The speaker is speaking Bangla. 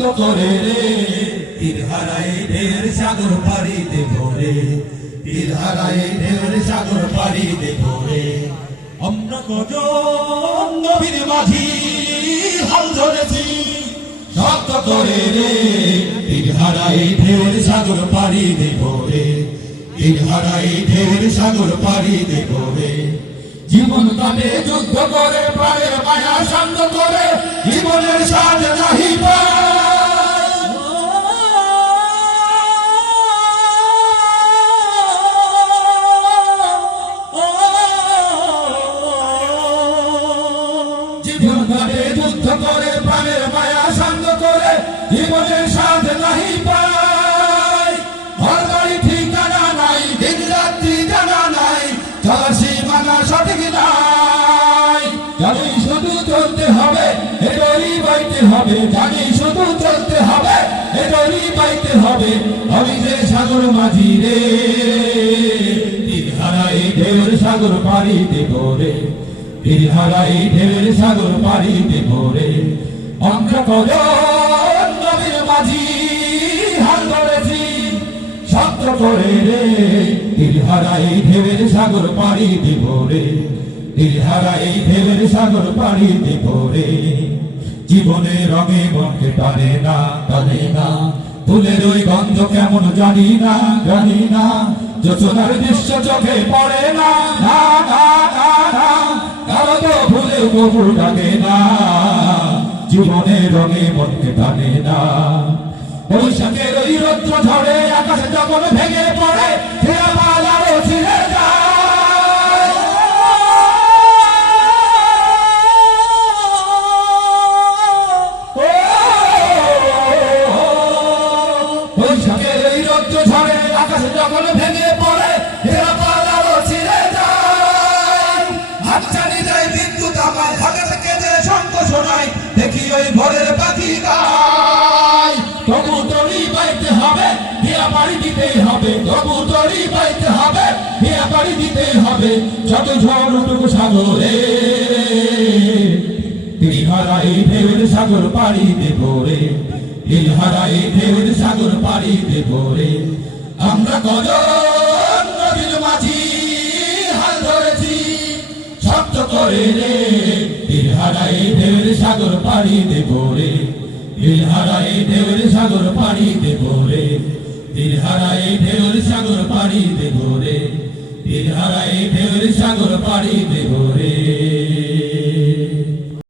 শক্ত করে রে তীর হারাই ঢেউয়ের সাগর পাড়ি দেব রে, তীর হারাই ঢেউয়ের সাগর পাড়ি দেব রে। আমরা কজন নবীর মাঝি হাল ধরেছি, শক্ত করে রে তীর হারাই ঢেউয়ের সাগর পাড়ি দেব রে, তীর হারাই ঢেউয়ের সাগর পাড়ি দেব রে। জীবন কাটে যুদ্ধ করে প্রাণের মায়া শান্ত করে, জীবনের সাজ নাহি পায়। জীবন কাটে যুদ্ধ করে প্রাণের মায়া শান্ত করে, জীবনের সাজ নাহি পায়। ঘর বাড়ি ঠিকানা নাই, দিন রাত্রি জানা নাই, চলার সীমানা সঠিক নাই। জানি শুধু চলতে হবে, এ দড়ি বাইতে হবে, জানি শুধু চলতে হবে, এ দড়ি বাইতে হবে। আমি যে সাগর মাঝি রে, তীর হারাই ঢেউয়ের সাগর পাড়ি দেব রে, তীর হারাই ঢেউয়ের সাগর পাড়ি দেব রে। আমরা কজন নবীর মাঝি হাল ধরেছি, শক্ত করে রে তীর হারাই ঢেউয়ের সাগর পাড়ি দেব রে, তীর হারাই ঢেউয়ের সাগর পাড়ি দেব রে। জীবনে রঙে মনকে টানে না, টানে না, ফুলের ওই গন্ধ কেমন জানি না, জানি না, যোচনার দৃশ্য চোখে পড়ে না, না না না না, কারো তো ভুলে কবু ডাকে না। জীবনে রঙে মনকে টানে না, বৈশাখের ওই রৌদ্র ঝড়ে আকাশে যখন ভেঙে পড়ে, ফেরামাল আরো ছিঁড়ে যায়। বৈশাখের ওই রৌদ্র ঝড়ে আকাশে যখন ভেঙে পড়ে, ফেরামাল আরো ছিঁড়ে যায়। হাতছানি যায় বিদ্যুৎ আমার ভাগে থেকে যে শঙ্খ শোনায়, দেখি ওই ভোরের পাখি গায়। তবু তরি বাইতে হবে, হিয়া পাড়ি দিতে হবে, তবু তরি বাইতে হবে, হিয়া পাড়ি দিতে হবে। যত ঝড় উঠুক সাগরে, তীর হারাই ঢেউয়ের সাগর পাড়ি দেব রে, তীর হারাই ঢেউয়ের সাগর পাড়ি দেব রে। আমরা কজন নবীর মাঝি হাল ধরেছি, শক্ত করে রে তীর হারাই ঢেউয়ের সাগর পাড়ি দেব রে, তীর হারাই ঢেউয়ের সাগর পাড়ি দেব রে, তীর হারাই ঢেউয়ের সাগর পাড়ি দেব রে, তীর হারাই ঢেউয়ের সাগর পাড়ি দেব রে।